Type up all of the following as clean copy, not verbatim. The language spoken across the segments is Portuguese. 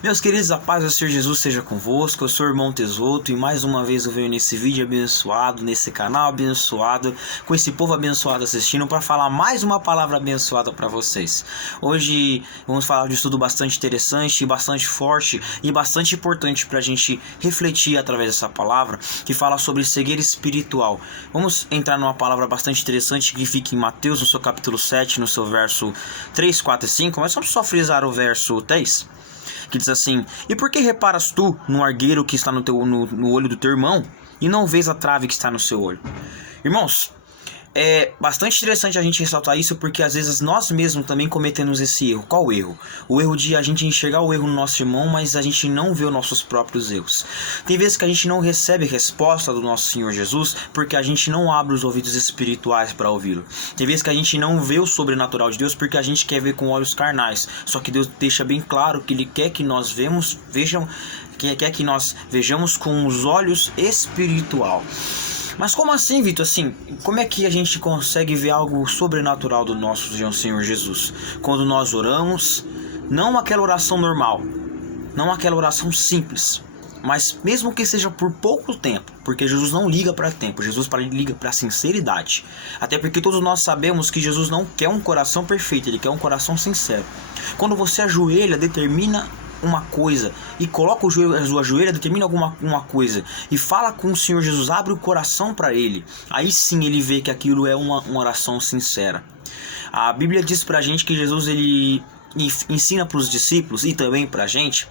Meus queridos, a paz do Senhor Jesus seja convosco. Eu sou o irmão Tesoto e mais uma vez eu venho nesse vídeo abençoado, nesse canal abençoado, com esse povo abençoado assistindo para falar mais uma palavra abençoada para vocês. Hoje vamos falar de um estudo bastante interessante, bastante forte e bastante importante para a gente refletir através dessa palavra, que fala sobre cegueira espiritual. Vamos entrar numa palavra bastante interessante que fica em Mateus, no seu capítulo 7, no seu verso 3, 4 e 5, mas vamos só frisar o verso 3. Que diz assim: e por que reparas tu no argueiro que está no olho do teu irmão, e não vês a trave que está no seu olho? Irmãos, é bastante interessante a gente ressaltar isso, porque às vezes nós mesmos também cometemos esse erro. Qual o erro? O erro de a gente enxergar o erro no nosso irmão, mas a gente não vê os nossos próprios erros. Tem vezes que a gente não recebe resposta do nosso Senhor Jesus, porque a gente não abre os ouvidos espirituais para ouvi-lo. Tem vezes que a gente não vê o sobrenatural de Deus, porque a gente quer ver com olhos carnais. Só que Deus deixa bem claro que Ele quer que nós quer que nós vejamos com os olhos espiritual. Mas como assim, Vitor? Assim, como é que a gente consegue ver algo sobrenatural do nosso Senhor Jesus? Quando nós oramos, não aquela oração normal, não aquela oração simples, mas mesmo que seja por pouco tempo, porque Jesus não liga para tempo, Jesus liga para sinceridade. Até porque todos nós sabemos que Jesus não quer um coração perfeito, Ele quer um coração sincero. Quando você ajoelha, determina uma coisa e coloca a sua joelha, determina uma coisa e fala com o Senhor Jesus, abre o coração para Ele, aí sim Ele vê que aquilo é uma oração sincera. A Bíblia diz pra gente que Jesus ele ensina para os discípulos e também pra gente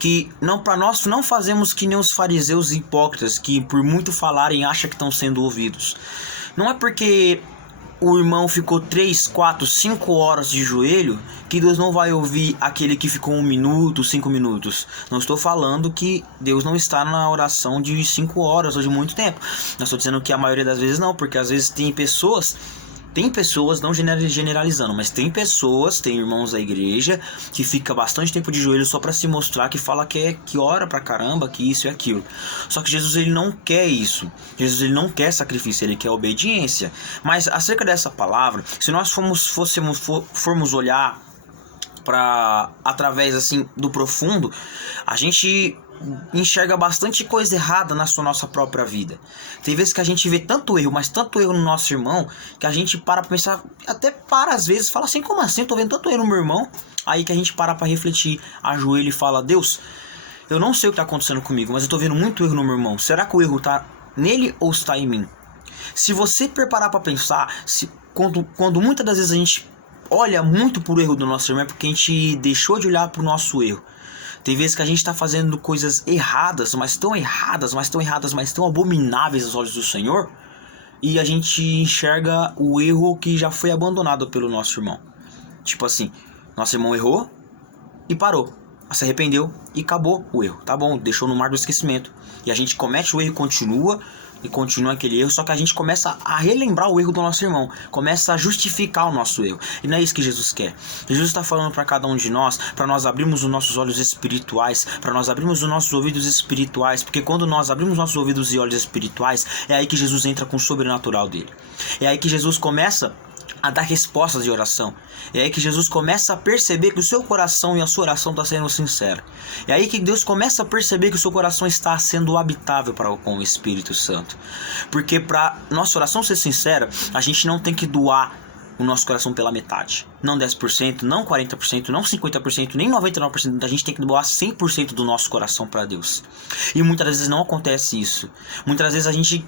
que nós não fazemos que nem os fariseus hipócritas que por muito falarem acham que estão sendo ouvidos. Não é porque o irmão ficou 3, 4, 5 horas de joelho que Deus não vai ouvir aquele que ficou 1 minuto, 5 minutos. Não estou falando que Deus não está na oração de 5 horas ou de muito tempo. Não estou dizendo que a maioria das vezes não, porque às vezes tem pessoas, não generalizando, mas tem irmãos da igreja que fica bastante tempo de joelho só para se mostrar, que fala que ora pra caramba, que isso e aquilo. Só que Jesus ele não quer isso. Jesus ele não quer sacrifício, ele quer obediência. Mas acerca dessa palavra, se nós formos olhar para através assim do profundo, a gente enxerga bastante coisa errada na nossa própria vida. Tem vezes que a gente vê tanto erro, mas tanto erro no nosso irmão, que a gente para pensar, até para às vezes, fala assim, como assim? Eu tô vendo tanto erro no meu irmão. Aí que a gente para refletir, ajoelha e fala, Deus, eu não sei o que tá acontecendo comigo, mas eu tô vendo muito erro no meu irmão. Será que o erro tá nele ou está em mim? Se você preparar para pensar, quando muitas das vezes a gente olha muito pro erro do nosso irmão, é porque a gente deixou de olhar pro nosso erro. Tem vezes que a gente está fazendo coisas erradas, mas tão abomináveis aos olhos do Senhor, e a gente enxerga o erro que já foi abandonado pelo nosso irmão. Tipo assim, nosso irmão errou e parou, se arrependeu e acabou o erro. Tá bom, deixou no mar do esquecimento. E a gente comete o erro e continua aquele erro, só que a gente começa a relembrar o erro do nosso irmão, começa a justificar o nosso erro, e não é isso que Jesus quer. Jesus está falando para cada um de nós, para nós abrirmos os nossos olhos espirituais, para nós abrirmos os nossos ouvidos espirituais, porque quando nós abrimos nossos ouvidos e olhos espirituais, é aí que Jesus entra com o sobrenatural dele, é aí que Jesus começa a dar respostas de oração. É aí que Jesus começa a perceber que o seu coração e a sua oração está sendo sincera. É aí que Deus começa a perceber que o seu coração está sendo habitável com o Espírito Santo. Porque para nossa oração ser sincera, a gente não tem que doar o nosso coração pela metade. Não 10%, não 40%, não 50%, nem 99%. A gente tem que doar 100% do nosso coração para Deus. E muitas vezes não acontece isso. Muitas vezes a gente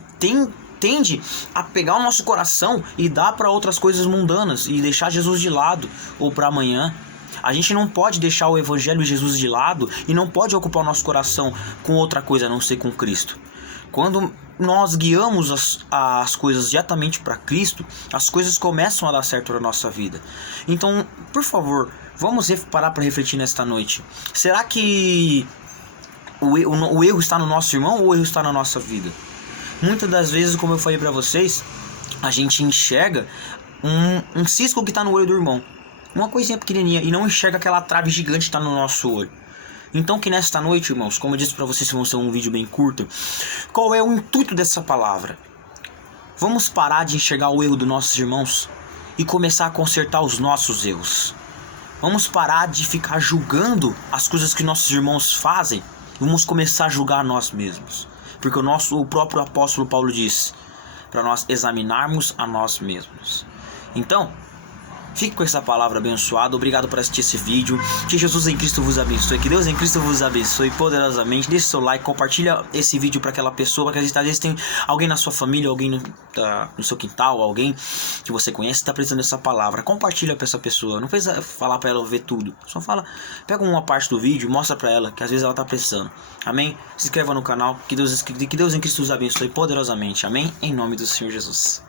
tende a pegar o nosso coração e dar para outras coisas mundanas e deixar Jesus de lado ou para amanhã. A gente não pode deixar o Evangelho de Jesus de lado e não pode ocupar o nosso coração com outra coisa a não ser com Cristo. Quando nós guiamos as coisas diretamente para Cristo, as coisas começam a dar certo na nossa vida. Então, por favor, vamos parar para refletir nesta noite. Será que o erro está no nosso irmão ou o erro está na nossa vida? Muitas das vezes, como eu falei para vocês, a gente enxerga um cisco que está no olho do irmão, uma coisinha pequenininha, e não enxerga aquela trave gigante que está no nosso olho. Então que nesta noite, irmãos, como eu disse para vocês, vai ser um vídeo bem curto, qual é o intuito dessa palavra? Vamos parar de enxergar o erro dos nossos irmãos e começar a consertar os nossos erros. Vamos parar de ficar julgando as coisas que nossos irmãos fazem. Vamos começar a julgar nós mesmos. Porque o próprio apóstolo Paulo diz para nós examinarmos a nós mesmos. Então, fique com essa palavra abençoada. Obrigado por assistir esse vídeo. Que Jesus em Cristo vos abençoe. Que Deus em Cristo vos abençoe poderosamente. Deixe seu like, compartilha esse vídeo para aquela pessoa. Porque às vezes tem alguém na sua família, alguém no seu quintal, alguém que você conhece que está precisando dessa palavra. Compartilha para essa pessoa. Não precisa falar para ela ver tudo. Só fala, pega uma parte do vídeo e mostra para ela que às vezes ela está precisando. Amém? Se inscreva no canal. Que Deus em Cristo vos abençoe poderosamente. Amém? Em nome do Senhor Jesus.